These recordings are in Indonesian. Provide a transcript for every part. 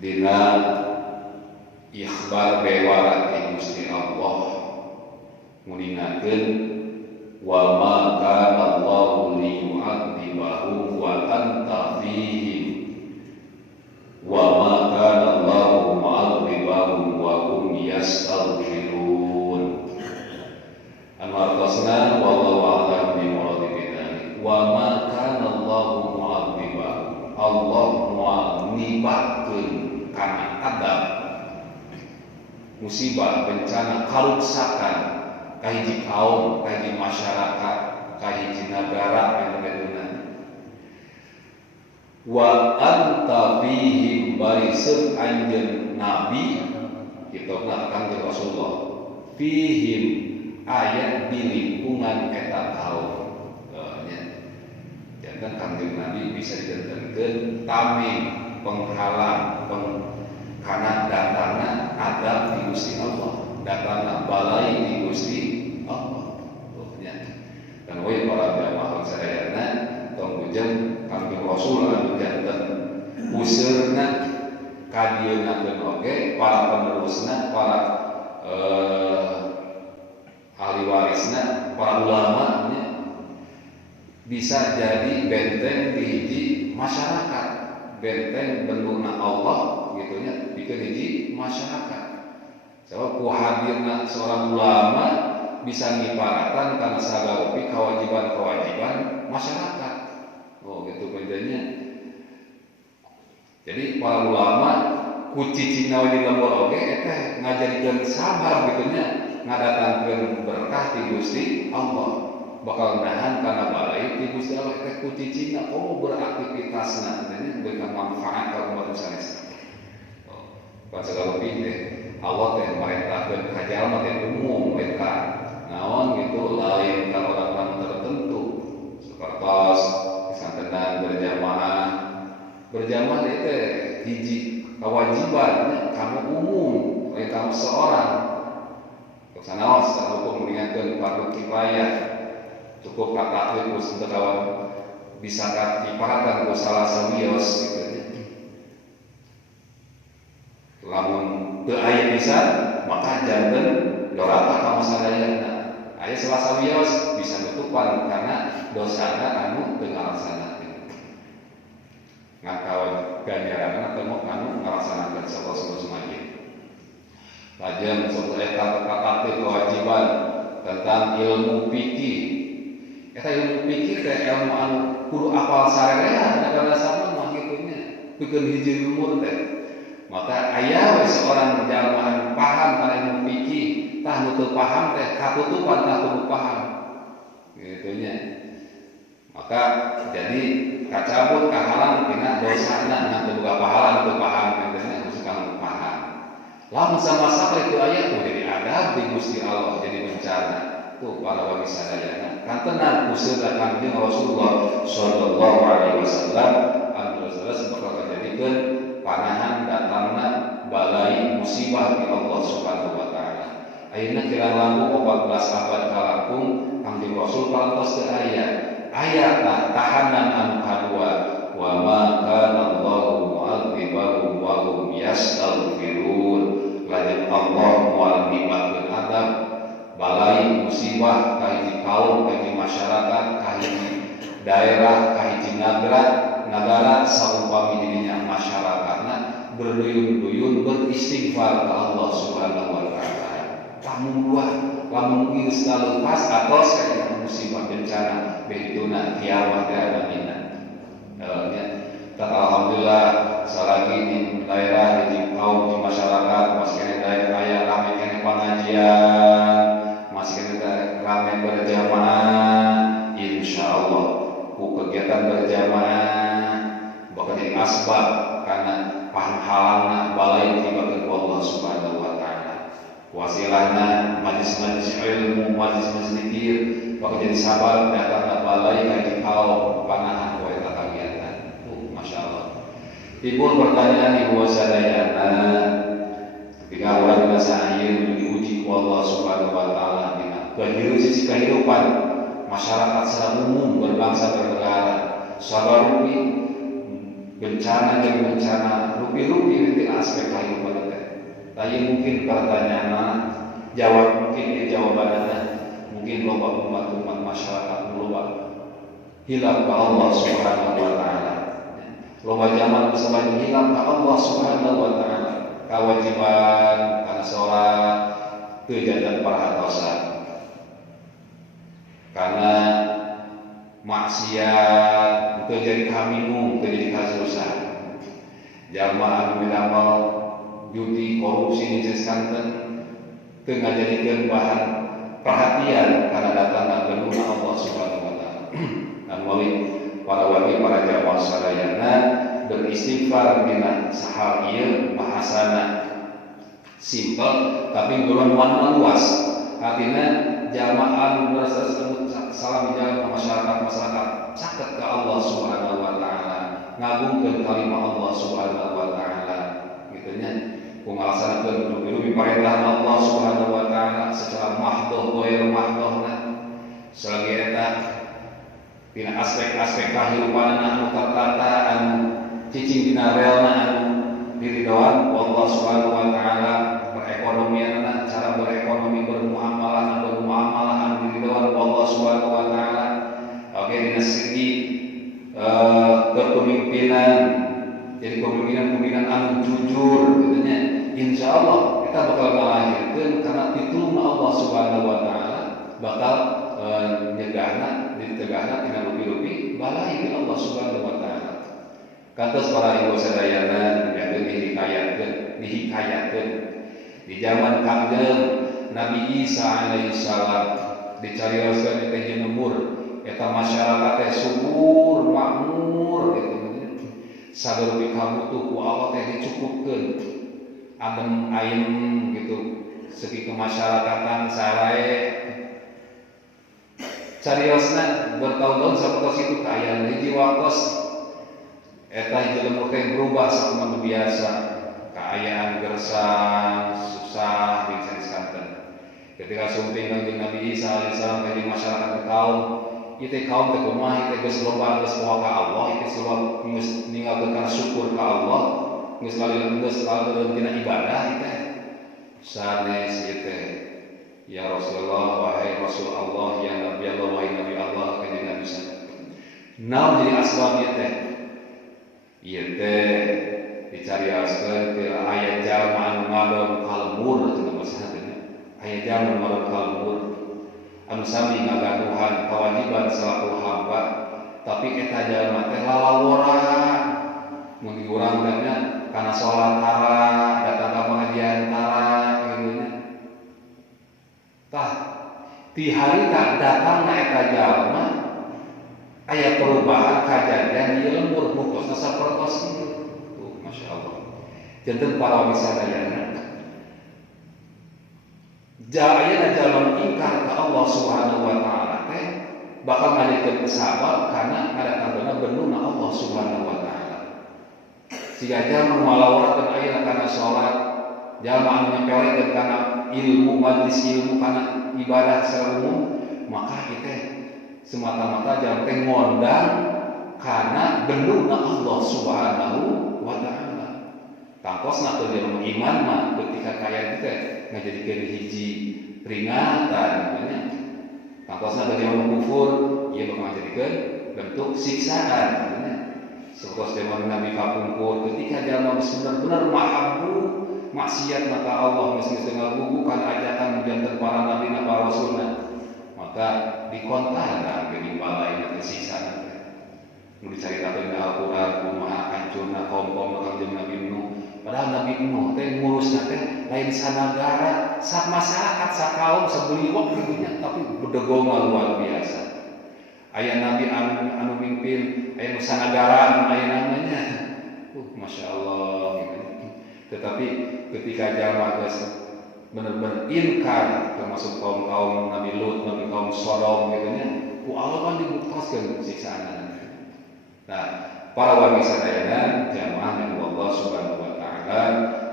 dina ikhbar bewara ti Gusti Allah nguningakeun wa ma kana Allahu liyu'adzibahum wa anta fihim wa ma kana Allahu mu'adzibahum wa hum yastaghfirun. Anu artosna wallahu a'lam bimurad bidzalik. Wa ma kana Allahu mu'adzibahum, Allah mu'adzibakeun kana adab musibah bencana karuksakan kahiji kaum, kahiji masyarakat, kahiji negara anu beduna. Wa anta fihim bariseun anjeun nabi kitona Kangjeng Rasulullah fihim aya di lingkungan eta kaum. Jangan Kangjeng Nabi bisa didentenkeun tameng penghalang karena datangna adab di Gusti Allah, datangna balai di Gusti Allah. Dan we para jamaah sadayana tong bujang Kangjeng Rasul anu janten useurna kadieuna oge para penerusna, para ahli warisna, para ulama bisa jadi benteng di hiji masyarakat, benteng bentukna Allah gitunya bikin hiji masyarakat. Sebab ku hadirna seorang ulama bisa ngiparatan karena sagarupi kewajiban-kewajiban masyarakat. Oh gitu bedanya. Jadi para ulama ku cicing di lembur oge eta ngajarikeun sabar gitunya, ngadatangkeun berkah ti Gusti Allah. Bakal nahan karena balai ti Gusti Allah teh ku cicingna beraktivitasna teh berikan manfaat ka umat sanes. Pas segala teh Allah teh merintahkeun ka jalma teh umum mereka naon gitu lain ka orang tertentu sapertos kesantenan berjamaah teh hiji kewajiban kamu umum lain kamu seorang kesanaos secara hukum mengingatkeun fardu kifayah cukup kata itu kawan bisa diparatan ku salah sawios gitu. Lamun teu aya pisan maka janten dorata kamu sadayana. Aya salah sawios bisa nutupan karena dosana anu teu ngalaksanakeun. Ngakawan ganjaranna teu anu ngalaksanakeun salah semacam. Lajeng suatu eta kata kewajiban tentang ilmu fikih. Eta ilmu fikih teh ilmu anu kudu apal sarerea pada dasarna mah kitunya. Pikeun hiji umur teh. Maka aya seorang jalma anu paham kana ilmu fikih, tah nu teu paham teh katutupan tah kudu paham. Gitunya. Maka jadi kacabut kahalang tina dosana ngan teu boga pahala teu paham kitunya harus kanggo paham. Lamun sama-sama itu aya tuh jadi adab di Gusti Allah jadi bencana. Tuh para wali sadayana kan tenang usul Kangjeng Rasulullah sallallahu alaihi wasallam anu seperti jadikeun panahan datangna balai musibah di Allah Subhanahu wa taala. Ayeuna kirang langkung 14 abad kalangkung Kangjeng Rasul parantos teu aya. Aya tahanan anu kadua wa ma kana Allahu mu'adzibahum wa hum yastaghfirun. Lajeng Allah mu'adzibakeun adab balai musibah kahiji kaum, kahiji masyarakat, kahiji daerah, kahiji nagara saumpami dirinya masyarakatna berduyun-duyun beristighfar ke Allah Subhanahu wa taala. Lamun geus lepas atos kana musibah bencana begituna kiamat ya amina. Alhamdulillah salagi di daerah di kaum di masyarakat masih ada aya rame kene pengajian, masih ada rame berjamaah, insyaallah ku kegiatan berjamaah bakal jadi asbab karena penghalangna balai tiba ke Allah Subhanahu wa taala. Wasilahna majlis-majlis ilmu, majlis-majlis zikir bakal jadi sabab datangna balai ka kaum panahan poe kegiatan. Masyaallah. Timbul pertanyaan ibu sadayana ketika orang bahasa air diuji ku Allah Subhanahu wa taala dengan sisi kehidupan masyarakat secara umum berbangsa bernegara sabarupi bencana jadi bencana rupi-rupi itu aspek kehidupan teh. Tapi mungkin pertanyaan jawab mungkin jawabannya mungkin loba umat masyarakat loba hilang ke Allah Subhanahu wa taala. Loba zaman selain hilang ke Allah Subhanahu wa taala. Kewajiban karena sholat teu jajan perhatosan. Karena maksiat itu jadi kaminung, itu jadi kasusah. Jamaah medamal judi korupsi di Skanten itu ngajadikeun bahan perhatian karena datang benuh Allah Subhanahu wa taala. Dan wali para jamaah sadayana beristighfar dina sahal ieu bahasana simpel tapi bernuansa luas. Artinya jamaah salam jalan masyarakat caket ke Allah Subhanahu wa taala, ngagungkeun kalimah Allah Subhanahu wa taala gitu nya. Ngalaksanakeun rupi-rupi perintah Allah Subhanahu wa taala secara mahdhah ghair mahdhahna. Selagi eta dina aspek-aspek kahirupanna anu tertata anu cicing dina relna anu diridoan Allah Subhanahu wa taala, perekonomianna cara berekonomi bermuamalah anu diridoan Allah Subhanahu wa taala. Oke, dina segi kepemimpinan jadi pemimpinan anu jujur gitu nya. Insyaallah kita bakal ngalahirkeun karena pitulung Allah Subhanahu wa taala bakal nyegahna ditegahna tina rupi-rupi balai Allah Subhanahu wa taala. Kantos para ibu sadayana dihikayatkeun di zaman kangjeng Nabi Isa alaihi salam dicarioskeun eta jeuneur eta masyarakat teh subur makmur gitu. Sabarupi kabutuh ku Allah teh dicukupkeun adem ayem gitu. Segi kemasyarakatan sarae cariosna bertahun-tahun sapertos itu kaayaan hiji waktos eta jelema teh berubah sakumaha biasa kaayaan gersang susah di Skanten. Ketika sumping kanjeng Nabi Isa alaihi salam ka masyarakat kaum ieu kaum teh kumaha ieu geus loba geus poho ka Allah ieu sebab geus ninggalkeun kana syukur ka Allah geus laleureun tina ibadah ieu sanes ieu teh. Ya Rasulullah, wahai Rasul Allah, ya Nabi Allah, wahai Nabi Allah, kanjeng Nabi sallallahu. Naon jadi asbab ieu teh? Ieu teh dicarioskeun ti aya jalma anu ngadon kalmur cenah basa teh. Aya jalma ngadon kalmur anu sami ngagaduhan kewajiban selaku hamba, tapi eta jalma teh lalawora mun urang teh kana salat tara, datang ka pengajian tara kitu nya. Tah ti hari tak datangna eta jalma aya perubahan kajadian ieu lembur buktos sapertos kitu. Tuh masyaallah. Janten para wisadayana aya jalma ingkar ka Allah Subhanahu wa taala teh bakal ngadikeun sabab karena ngadatangkeunna benuna Allah Subhanahu wa taala. Siga jalma malawarakeun ayeuna kana salat, jalma anu nyepelekeun kana ilmu majlis ilmu kana ibadah secara umum, maka kita semata-mata jangan teh ngondang karena benuna Allah Subhanahu wa taala. Tangkosna teu jalma iman mah ketika kaya kita ngajadikeun hiji peringatan nya. Tangkosna teu jalma kufur, ieu bakal ngajadikeun bentuk siksaan nya. Sapertos zaman Nabi kapungkur ketika jalma bener-bener mahabbu maksiat maka Allah mesti dengan bukan ajakan jantan para nabi dan para rasulna maka dikontahna geuning balai kesisana nu dicaritakeun di Al-Qur'an kumaha hancurna kaum-kaum kanjeng Nabi Nuh. Padahal Nabi Nuh teh ngurusna teh lain sanagara sak masyarakat sakaum sabeliwak kitu nya tapi bedegongna luar biasa. Aya nabi anu mimpin aya nu sanagara aya namanya masyaallah gitu. Tetapi ketika jalma geus bener-bener inkar termasuk kaum Nabi Lut, Nabi kaum Sodom gitu nya, ku Allah kan dibuktikan siksaanna. Nah, para warga sadayana jamaah yang Allah Subhanahu wa taala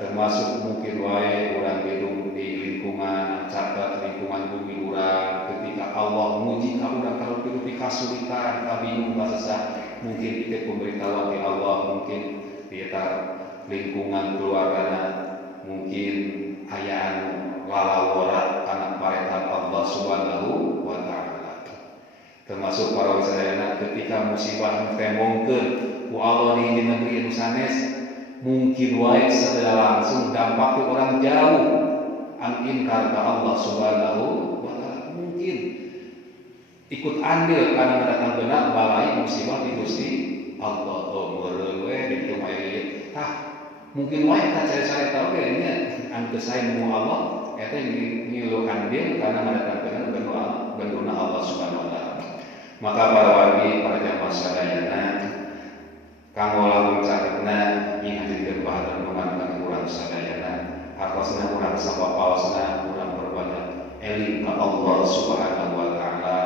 termasuk mungkin wae urang gedung di lingkungan catat lingkungan bumi urang ketika Allah muji ka urang kalau pirupi kasulitan, kabingung, kasesat mungkin itu pemberitahuan di Allah, mungkin di lingkungan keluarga, mungkin ayah lalawara karena perintah Allah Subhanahu wa Ta'ala. Termasuk para wisayana ketika musibah temongkeun ku Allah di negeri anu sanes, mungkin wae secara langsung dampak ke orang jauh anu ingkar ka Allah Subhanahu wa Ta'ala, mungkin ikut andil karena mendatangkeun balai musibah di Gusti Allah. Meureun we di ditu mungkin wae ka cari-cari tau ge nya anu kesaen mu Allah eta ngilu andil karena mendatangkeun bendoa Allah Subhanahu wa Ta'ala. Maka para wargi, para jamaah sadayana, kanggo lamun catetna ingat dikeun bahan renungan kangge urang sadayana, hartosna urang sapapaosna urang berbanyak eling ka Allah Subhanahu wa Ta'ala,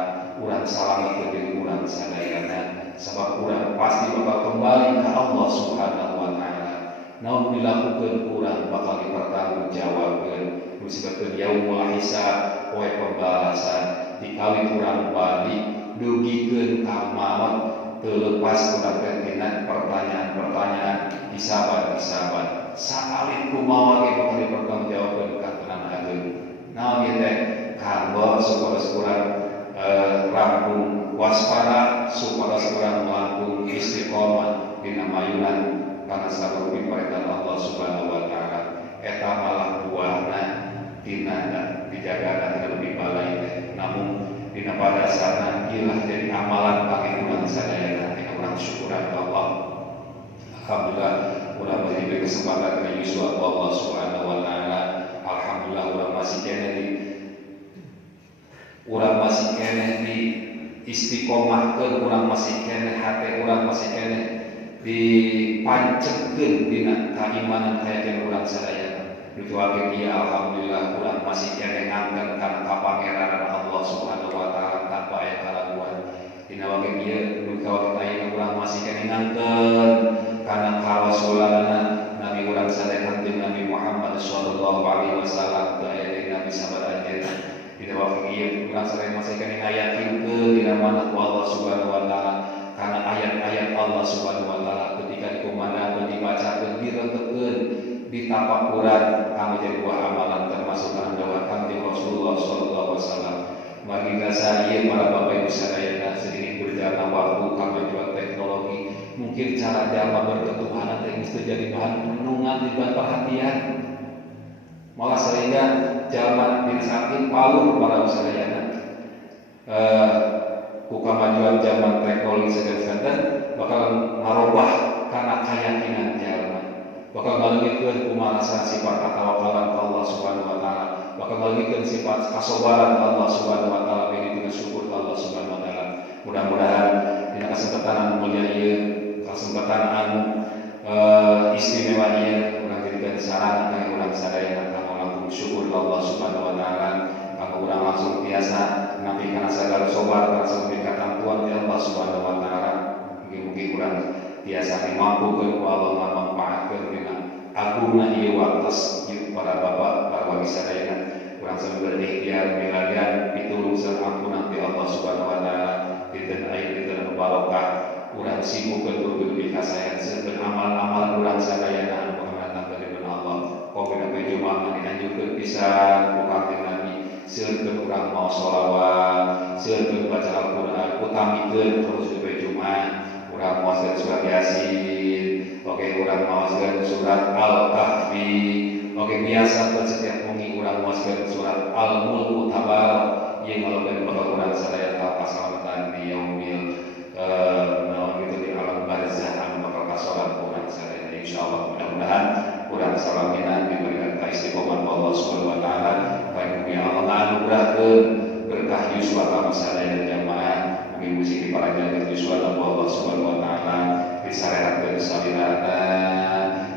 urang salami ke diri urang sadayana, sabab urang pasti bakal kembali ka Allah Subhanahu wa Ta'ala. Namun dilakukeun urang bakal dipertanggungjawabkeun, disebutkeun yaumul hisab, poe pembalasan, dikali urang balik dugikeun ka maut teu leupas urang tina pertanyaan-pertanyaan hisaban sakalit kumaha ge bakal dipertanggungjawabkeun ka tenan-tenan. Naon ieu teh kanggo supaya urang rampung waspada, supaya urang langkung istiqomah dina mayunan kana sababu perintah Allah Subhanahu wa Ta'ala. Eta malah buahna tina dijaga dan lebih balai teh. Namun dina pada dasarna ilah jadi amalan kami urang sadayana tina urang syukuran ka Allah. Alhamdulillah urang diberi kesempatan kana yuswa Allah Subhanahu wa Ta'ala. Alhamdulillah urang masih keneh di istiqomahkeun, urang masih keneh hate urang masih keneh dipancekeun dina keimanan kayakeun urang sadayana. Dutuake dia alhamdulillah urang masih keneh ngangkat kana kapangeranan Allah Subhanahu wa Ta'ala tanpa aya kalaguan. Dina wage ieu duka wage ayeuna urang masih keneh ngangkat kana karasulanna Nabi urang sadaya kanjeng Nabi Muhammad sallallahu alaihi wasallam teu aya deui nabi sabaraha ajeuna. Dina wage ieu urang sadaya masih keneh ngayakinkeun dina manah ku Allah Subhanahu wa Ta'ala kana ayat-ayat Allah Subhanahu wa Ta'ala ketika dikumandangkeun, dibacakeun, direntekeun, ditapakuran kami jadi buah amalan termasuk dawuh kanjeng Rasulullah sallallahu alaihi wasallam. Mari rasa ieu para bapak ibu sadayana sedikit berjalan waktu kemajuan teknologi, mungkin cara jalma berketuhanan teh geus jadi bahan renungan di bahan perhatian. Malah sehingga jalma dina saking paluh para sadayana ku kemajuan zaman teknologi segala-galana bakal ngarobah kana keyakinan jalma, bakal ngalengitkeun kumarasan sifat katawakalan ka Allah Subhanahu wa Ta'ala, bakal ngalengitkeun sifat kasabaran Allah Subhanahu wa Ta'ala, ini dengan syukur Allah Subhanahu wa Ta'ala. Mudah-mudahan dina kesempatan anu mulia ieu, kesempatan anu istimewa ieu, urang jadikeun sarana kangge urang sadayana kanggo langkung syukur Allah Subhanahu wa Ta'ala, kanggo urang langsung tiasa nabi kana sagala sobar kana sagala katampuan di Allah Subhanahu wa Ta'ala. Mugi-mugi urang tiasa dimampukeun ku Allah ngamanfaatkeun dina agungna ieu waktos para bapak para wali sadayana. Urang sambil berikhtiar milarian pitulung sareng ampunan ti Allah Subhanahu wa Ta'ala. Dinten aya dinten barokah urang sibukkeun guru-guru kasayan seukeun amal-amal urang sadayana anu mendatangkeun ridho Allah. Pokona poe Jumaah dianjurkeun pisan ku kanjeng Nabi seukeun urang maos sholawat, seukeun baca Al-Qur'an, utamikeun terus di poe Jumaah. Urang maoskeun surat Yasin, oke urang maoskeun surat Al-Kahfi, oke biasa setiap wengi urang maoskeun surat Al-Mulk Tabarak. Ieu ngalokeun bakal urang sadaya ka kasalamatan di yaumil naon kitu di alam barzah anu bakal kasolat urang sadaya. Insyaallah mudah-mudahan urang salamina diberikan kaistiqomah Allah Subhanahu wa Ta'ala. Baik mugi Allah nganugerahkeun berkah yuswa ka sadaya jamaah. Mugi-mugi para jamaah yuswa Allah Subhanahu wa Ta'ala disarehatkeun salirana,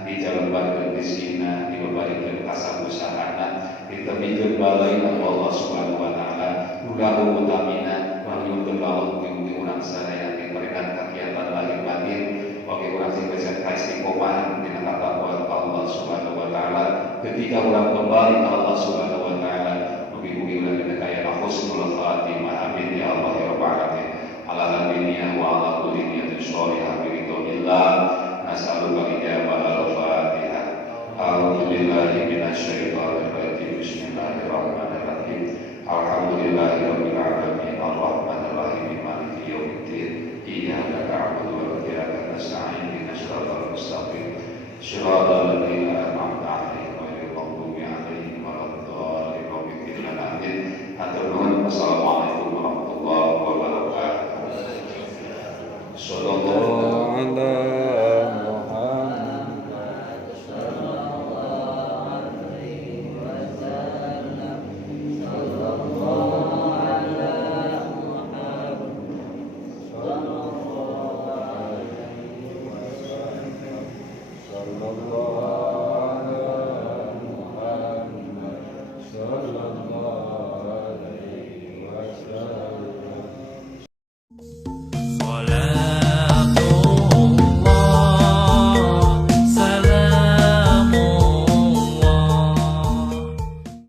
dijalembarkeun rizkina, diberikan kasabusahana, ditemikeun balaina Allah Subhanahu wa Ta'ala. Mudah-mudahan utamina manjungkeun Allah mugi-mugi urang sadaya diberikan kegiatan lahir batin. Oke urang sing bisa istiqomah dina katakwaan Allah Subhanahu wa Ta'ala. Ketika urang kembali ke Allah Subhanahu wa Ta'ala, mugi-mugi urang dikaya husnul khatimah. Amin ya Allah ya rabbal alamin. Ala nabiyina wa ala kulli niyatin sholih. Sallallahu